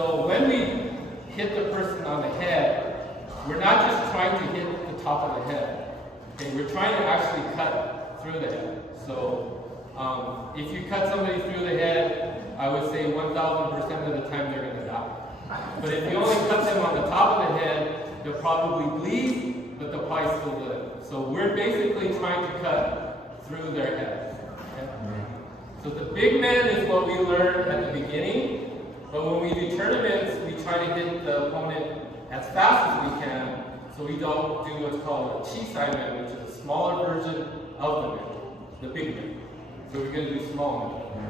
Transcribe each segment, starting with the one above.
So when we hit the person on the head, we're not just trying to hit the top of the head. Okay, we're trying to actually cut through the head. So if you cut somebody through the head, I would say 1,000% of the time they're going to die. But if you only cut them on the top of the head, they'll probably bleed, but they'll probably still live. So we're basically trying to cut through their heads. Okay? So the big man is what we learned at the beginning, but when we do tournaments, we try to hit the opponent as fast as we can, so we don't do what's called a chi-sai man, which is a smaller version of the man, the big man. So we're going to do small men.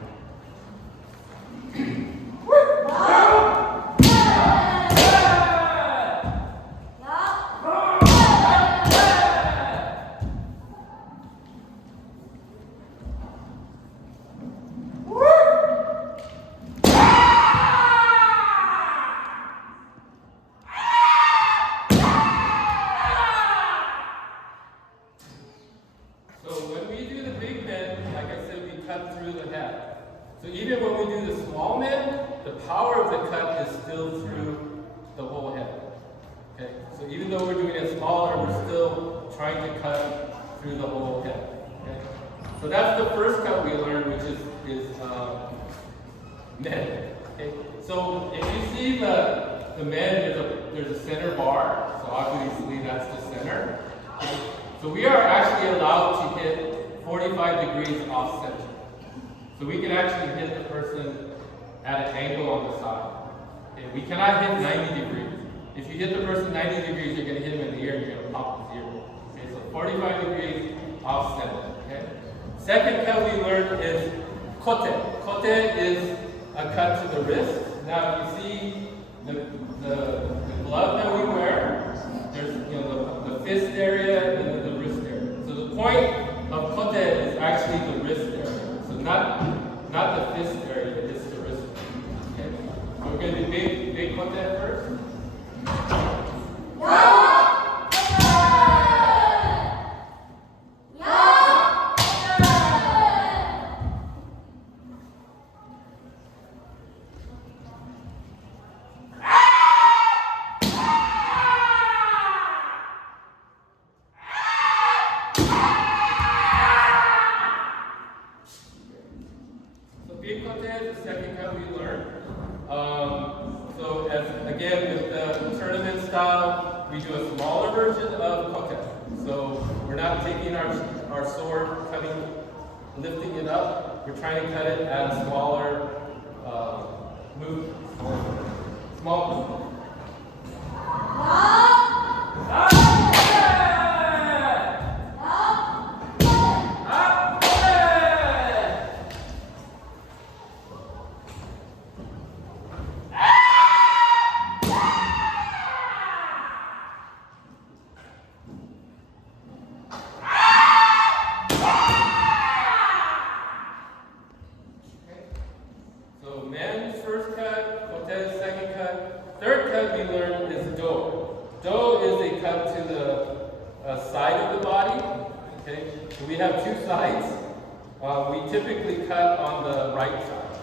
So even when we do the small men, the power of the cut is still through the whole head. Okay? So even though we're doing it smaller, we're still trying to cut through the whole head. Okay? So that's the first cut we learned, which is men. Okay? So if you see the men, there's a center bar. So obviously that's the center. Okay? So we are actually allowed to hit 45 degrees off center. So we can actually hit the person at an angle on the side. Okay, we cannot hit 90 degrees. If you hit the person 90 degrees, you're going to hit him in the ear and you're going to pop his ear. Okay, so 45 degrees off center. Okay? Second cut we learned is kote. Kote is a cut to the wrist. Now you see the glove that we wear, there's the fist area and then the wrist area. So the point of kote is actually the wrist area. Not the fist area, it's the wrist area. Okay? So we're going to do big kote first. Again, with the tournament style, we do a smaller version of kote. So we're not taking our sword, lifting it up. We're trying to cut it at a smaller movement. Small movement. We have two sides. We typically cut on the right side.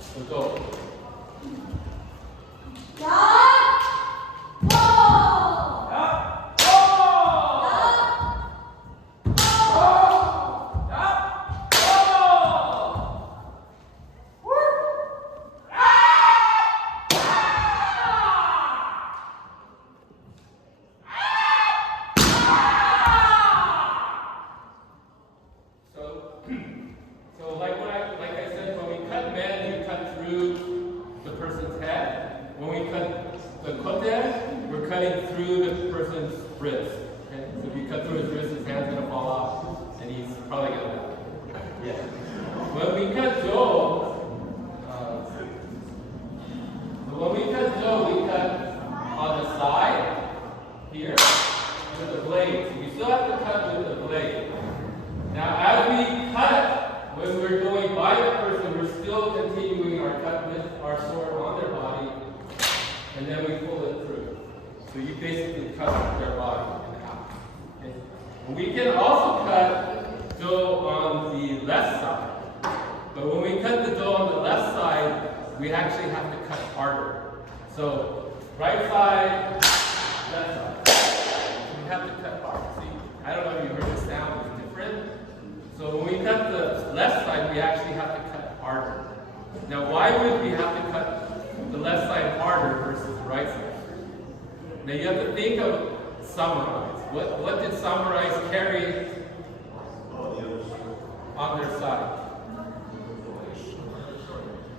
So go. We can also cut dough on the left side. But when we cut the dough on the left side, we actually have to cut harder. So right side, left side. So we have to cut hard. See, I don't know if you heard the sound, it's different. So when we cut the left side, we actually have to cut harder. Now why would we have to cut the left side harder versus the right side? Now you have to think of samurais. What did samurais carry on their side?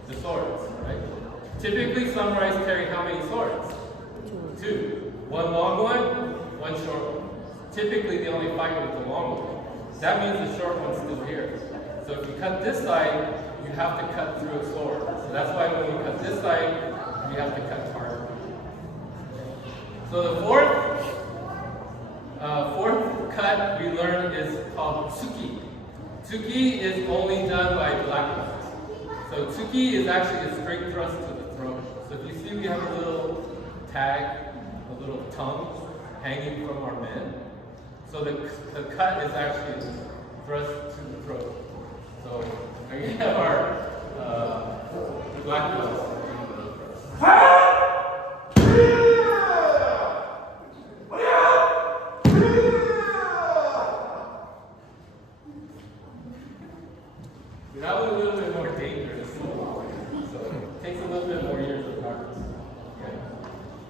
The swords, right? Typically samurais carry how many swords? Two. One long one short one. Typically they only fight with the long one. That means the short one's still here. So if you cut this side, you have to cut through a sword. So that's why when we cut this side, we have to cut harder. So the fourth cut we learned is called tsuki. Tsuki is only done by black belts. So tsuki is actually a straight thrust to the throat. So if you see we have a little tag, a little tongue hanging from our men. So the cut is actually a thrust to the throat. So here we have our black belts. That was a little bit more dangerous, so it takes a little bit more years of practice. Okay.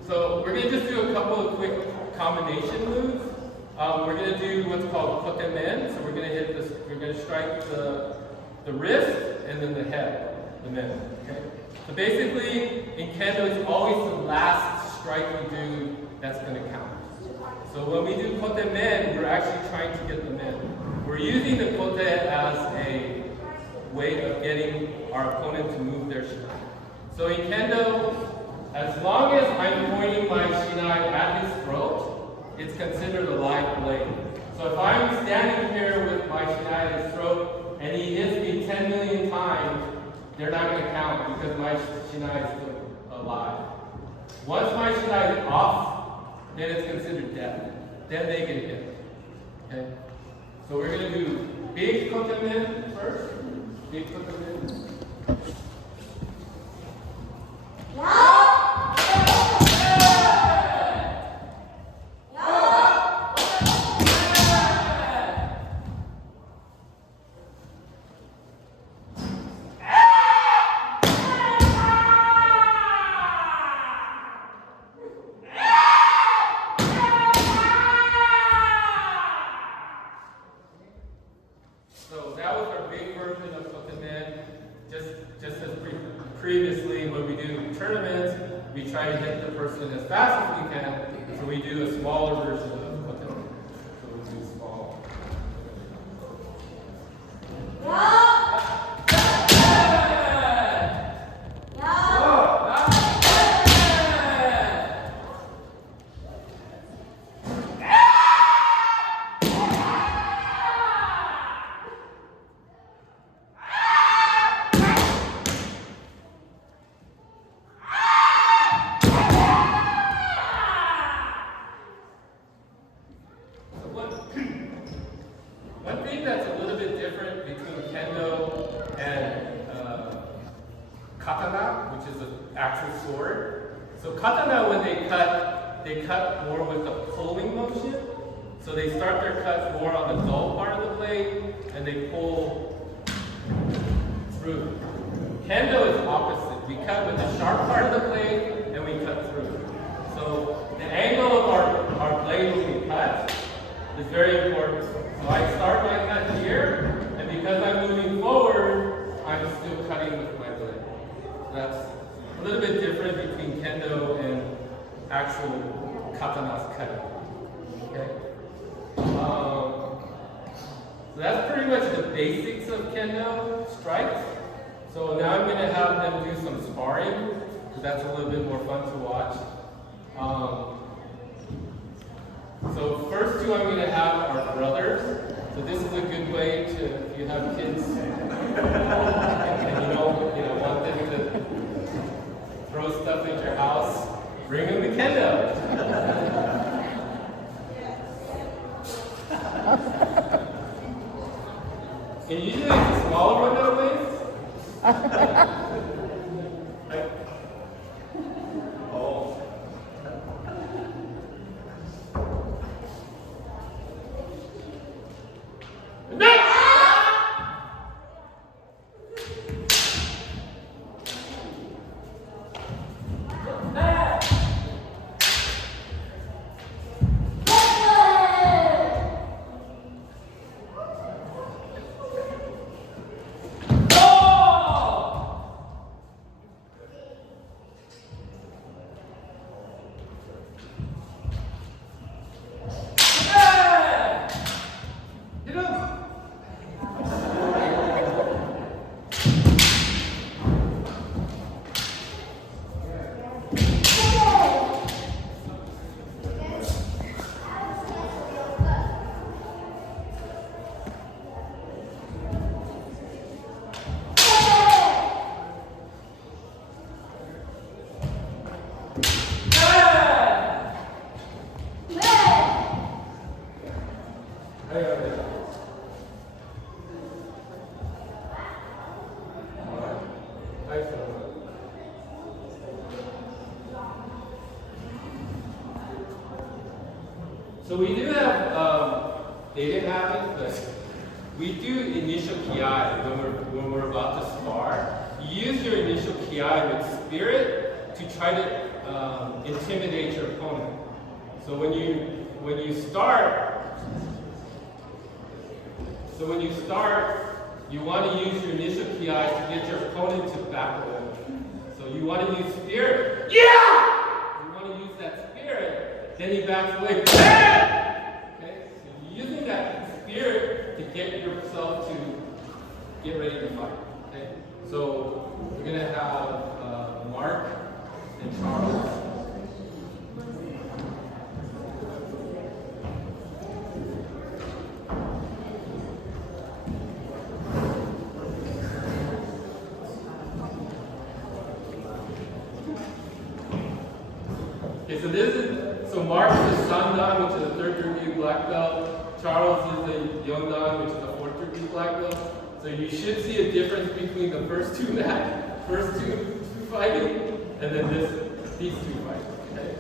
So we're going to just do a couple of quick combination moves. We're going to do what's called kotemen. So we're going to hit this. We're going to strike the wrist and then the head, the men. Okay. So basically, in Kendo, it's always the last strike we do that's going to count. So when we do kotemen, we're actually trying to get the men. We're using the kote as a way of getting our opponent to move their shinai. So in Kendo, as long as I'm pointing my shinai at his throat, it's considered a live blade. So if I'm standing here with my shinai at his throat and he hits me 10 million times, they're not going to count because my shinai is still alive. Once my shinai is off, then it's considered dead. Then they get hit. Okay? So we're going to do big kotemen first. Big kotemen. So that was our big version of kotemen. Just as previously, when we do tournaments, we try to hit the person as fast as we can. So we do a smaller version of kotemen. So we do small. One thing that's a little bit different between Kendo and katana, which is an actual sword. So katana, when they cut more with a pulling motion. So they start their cut more on the dull part of the blade, and they pull through. Kendo is opposite. We cut with the sharp part of the blade, and we cut through. So the angle of our blade when we cut is very important. So I start my cut here, and because I'm moving forward, I'm still cutting with my blade. That's a little bit different between Kendo and actual katana's cutting. Okay? So that's pretty much the basics of Kendo strikes. So now I'm going to have them do some sparring, because that's a little bit more fun to watch. So first two I'm going to have are brothers. So this is a good way to, if you have kids and you don't want them to throw stuff at your house, bring them to Kendo. And usually it's a smaller one that wins. So we do have, they didn't have it, but we do initial ki when we're about to spar. You use your initial ki with spirit to try to intimidate your opponent. So when you start, you want to use your initial ki to get your opponent to back away. So you want to use spirit. Yeah! You want to use that spirit, then he backs away. Okay? So you're using that spirit to get yourself to get ready to fight. Okay? So we're going to have Mark and Charles. Okay, so Mark is a Sandan, which is a third degree black belt. Charles is a Yondan, which is a fourth degree black belt. So you should see a difference between the first two fighting, and then these two fighting. Okay.